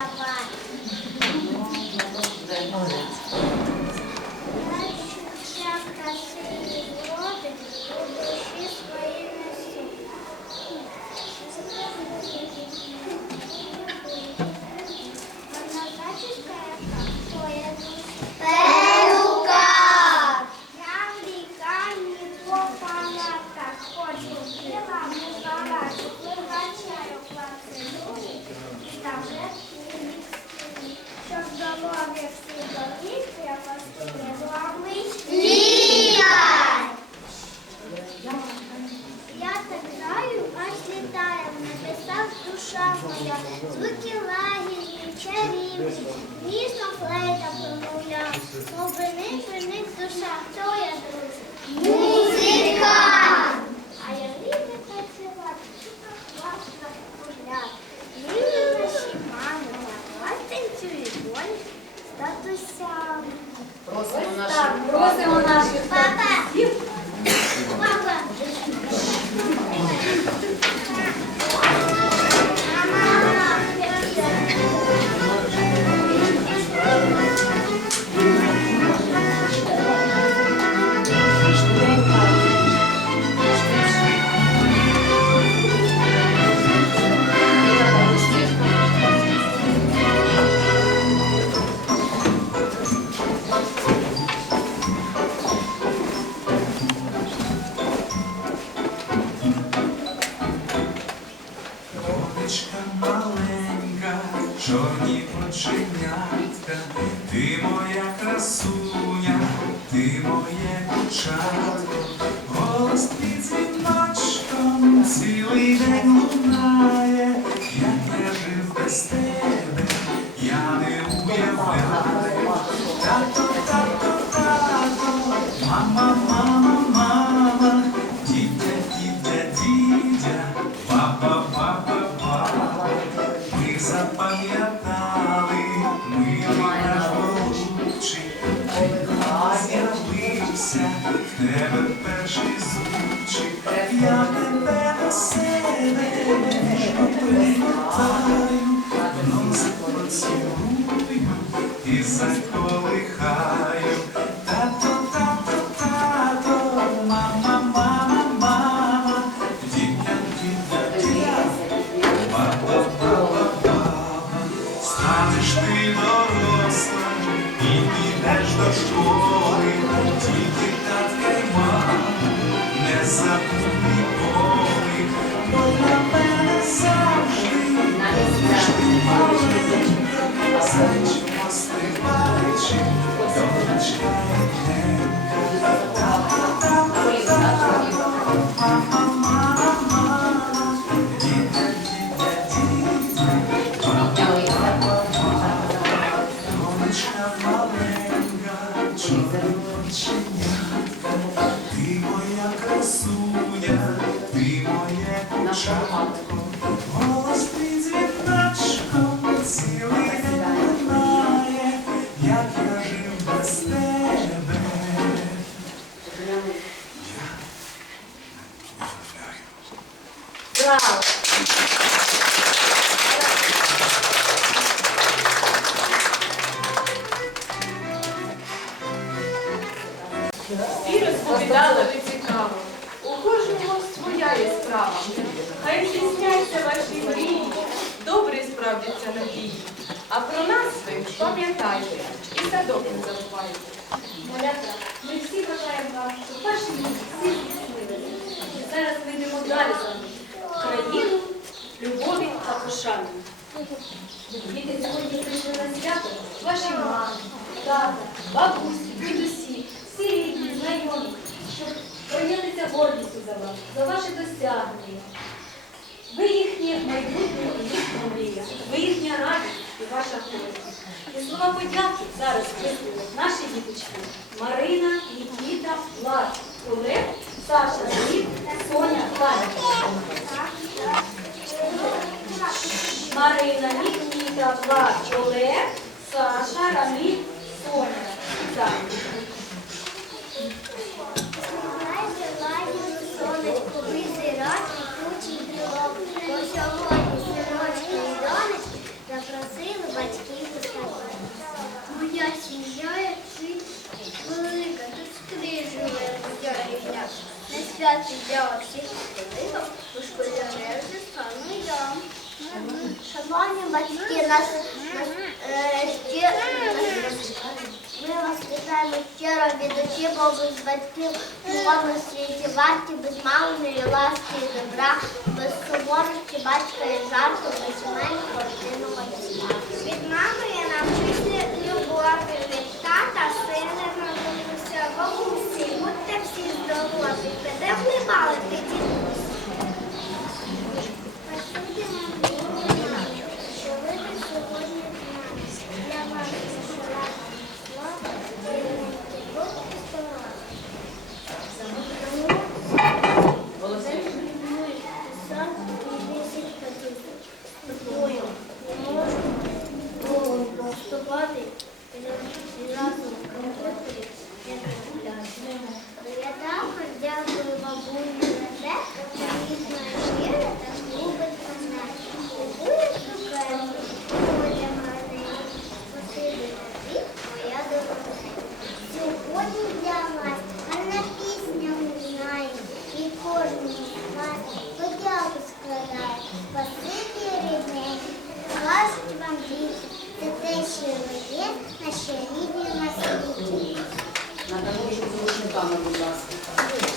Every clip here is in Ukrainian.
Час душа моя, звуки лагідні, чарівні, місто флейта промовляв, мов би ник, би ник душа, хто я, друзі? Просимо наших Так, просимо наших ти моя красуня, ти моє кучатко, Всі розповідали ви цікаво. У кожного своя є справа. Хай здійсняться ваші мрії, добре справдяться надії. А про нас ви пам'ятайте і садок не забувайте. Малята, ми всі бажаємо вам, щоб ваші діти всі. І зараз ми йдемо далі з вами. В країну любові та пошани. Діти сьогодні прийшли на свято ваші мами, тата, бабусі, дідусі, знайомі, щоб пройнятися гордістю за вас, за ваші досягнення. Ви їхнє майбутнє і їхня мрія, ви їхня радість і ваша гордість. І слова подяки зараз висловлять наші діточки Марина, Нікіта, Влад, Олег, Саша, Давід, Соня, Таня. Марина, Нікіта, Влад, Олег, Саша, Раміль, Соня. Святий я всіх великом, бо школярів стану я. Шановні батьки, нас ще ми вас вітаємо щиро від очі, Богу з батьків, Бога світі варті, без маминої ласки і добра, без суворості батька і жарту, без сімей родинного дітей. Від мами я навчуся любові, від тата, сина, навчуся, Богу всі, будьте всі здорові, піде вливали, світ, це те, що є наші рідні на будь ласка.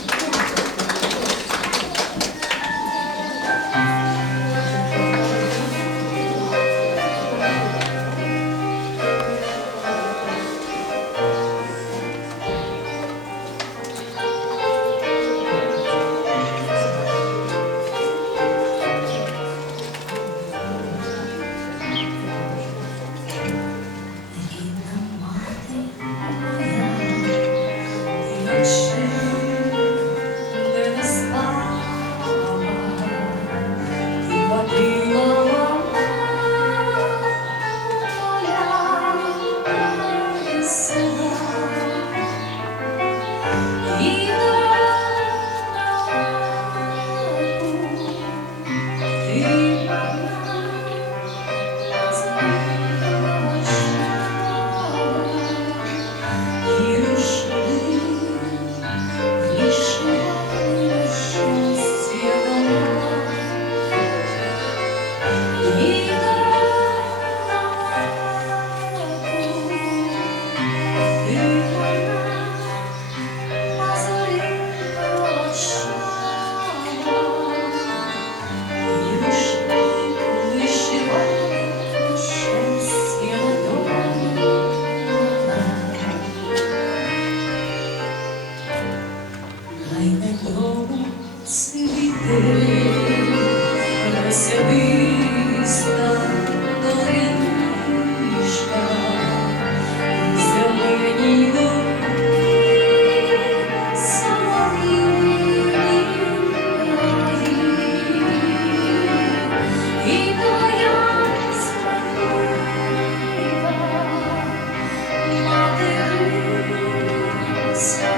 Yes.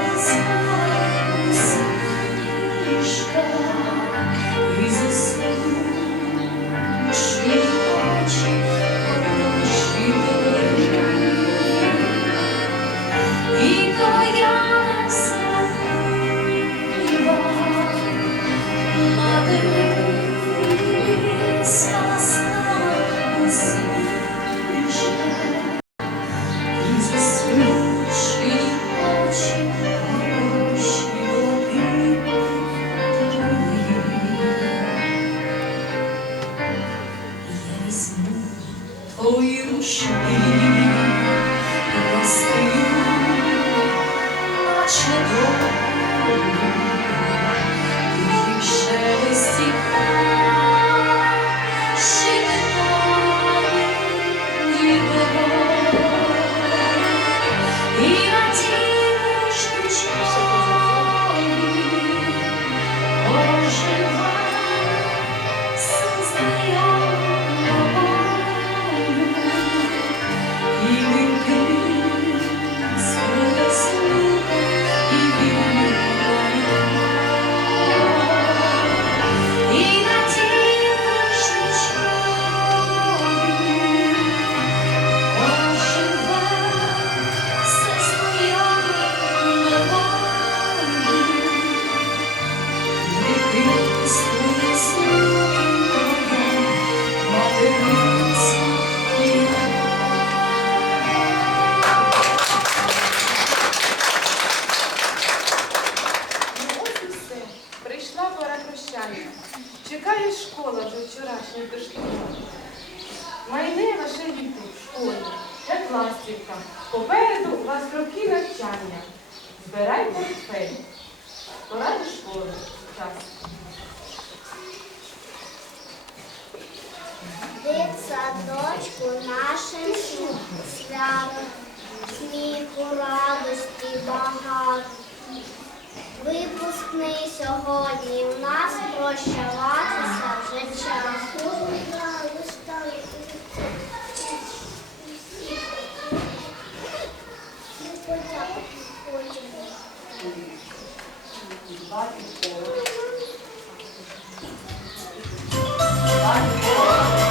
Дитсадочку нашим свято, сміху, радості багато. Випускний сьогодні у нас прощаватися вже час. З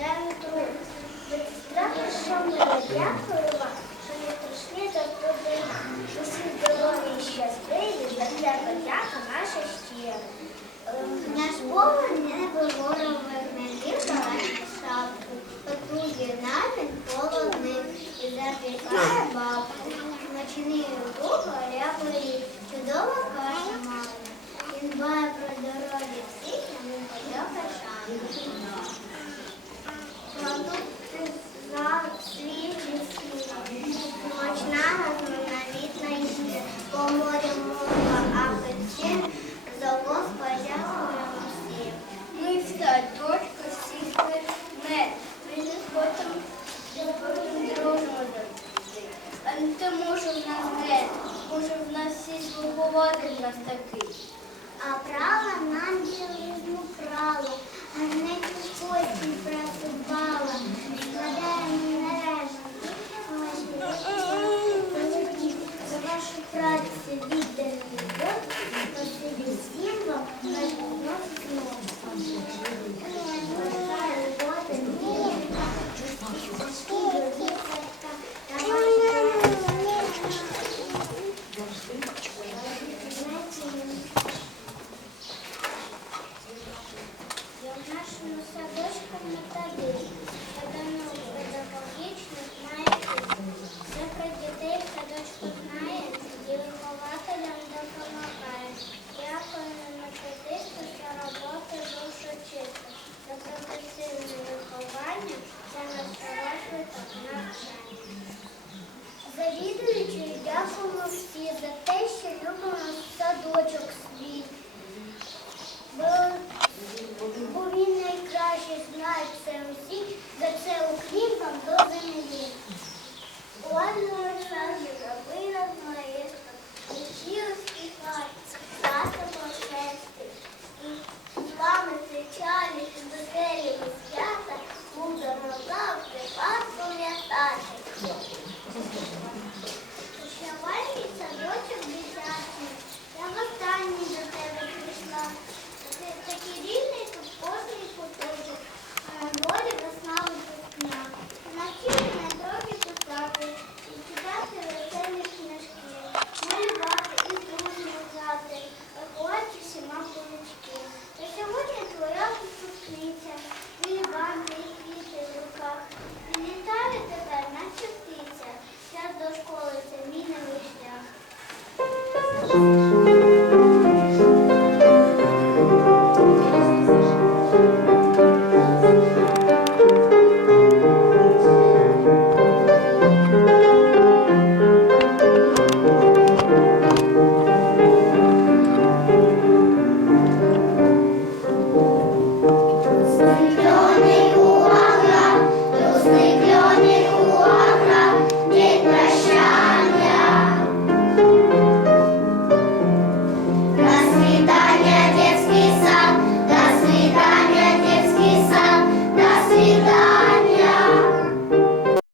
ваш щоденний труд. Що ми дякую що не прийшли туди. Усі здорові і за подяка наша щира. Наш Бог не ворог гнилів далеко шапку, готує намін холодним і запікає бабку. Смачний дух рябої, чудова каша мала. Він дбає про здоров'я всіх, йому подяка. вихователь нас такий. А прала нам білизну крала, а не кості працювала, складаємо нарешті. За вашу працю відданий любов, спасибі всім вам, наш нос.